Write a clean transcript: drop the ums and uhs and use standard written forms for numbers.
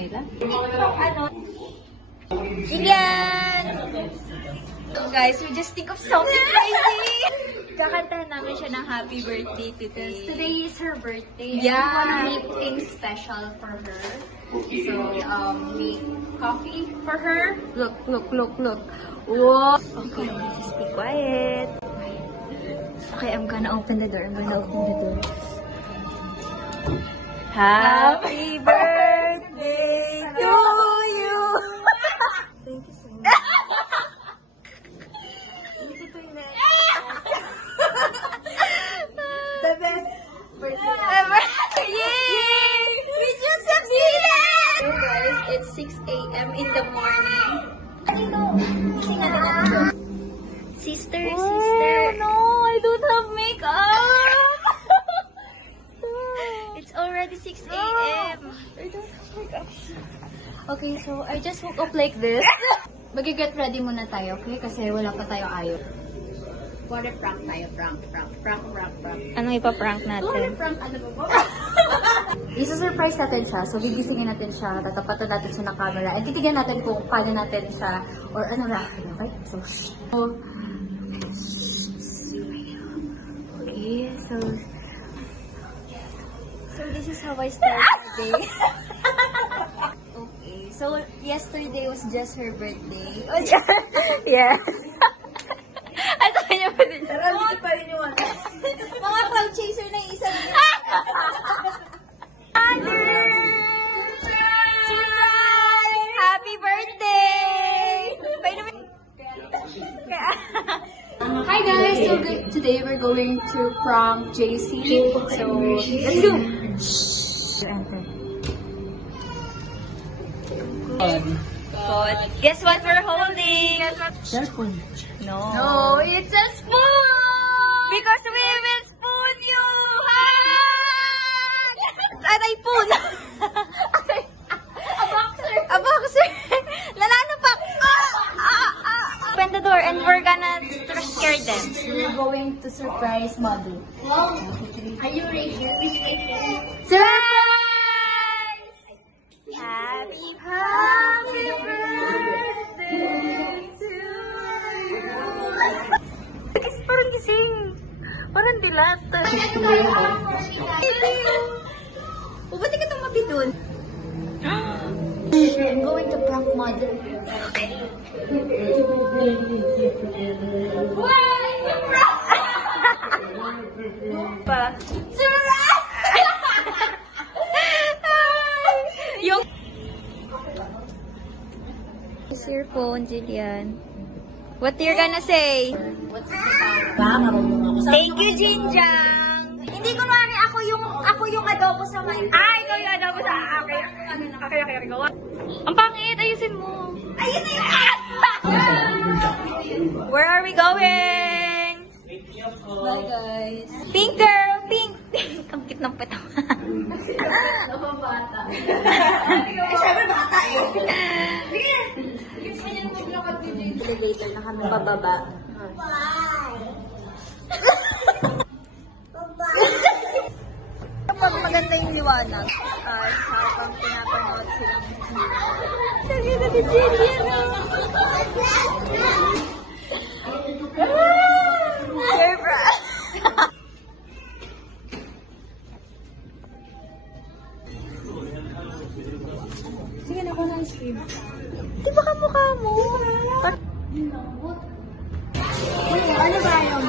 I love you. Jillian! So guys, we just think of something crazy. Kakantahan namin siya ng happy birthday today. Today is her birthday. Yeah. We want to make things special for her. So, make coffee for her. Look. Whoa. Okay, just be quiet. Okay, I'm gonna open the door. Happy birthday to you! Thank you so much. The best birthday ever. Yay! We just succeeded! So guys, it's 6 a.m. in the morning. Sister. No, I don't have makeup. It's already 6 a.m. I don't have makeup. Okay, so I just woke up like this. Mag-get ready muna tayo, okay? Kasi wala pa tayo ayaw. Water prank tayo. Prank. Anong ipaprank natin? Prank, ano ba? Isa-surprise natin siya. So, gigisingin natin siya. Tatapatan natin siya ng camera. And titignan natin kung paano natin siya or ano reaction. Okay? So, Okay, so this is how I start my day. Okay, so yesterday was just her birthday. Yes. Ano kanya pa din? Marami pa rin yung mga cloud chaser na isa yun. Happy birthday! By the way, hi guys! So today we're going to prank JC. So let's go! God. Guess what we're holding? Cellphone. No, it's a spoon! Because we will spoon you! Aray poon! A boxer! Nananapak! Open the door and we're gonna scare them. We're going to surprise Madu. Are you ready? Surprise! Happy birthday to you! Kasi parang gising. Parang dilat. O, ba't ka itong mabidun? I'm going to prank Madu. Pa. Yung Use your phone, Jillian. What you're gonna say? Thank you, Jinjang. Hindi ko mari ako yung adobo sa may. Ikaw yung adobo sa akin. Okay. Gawa. Ang pangit, ayusin mo. Ayun na yun! Where are we going? Bye guys. Pink girl, pink. Ang cute ng peta. Bata. Siyempre bata eh. Elevator na kami pababa. Kapag maganda yung liwanag, habang pinapanood silang sabi na si Jillian. Sige na ko ng stream. Di ba kamukha mo? Ano ba yung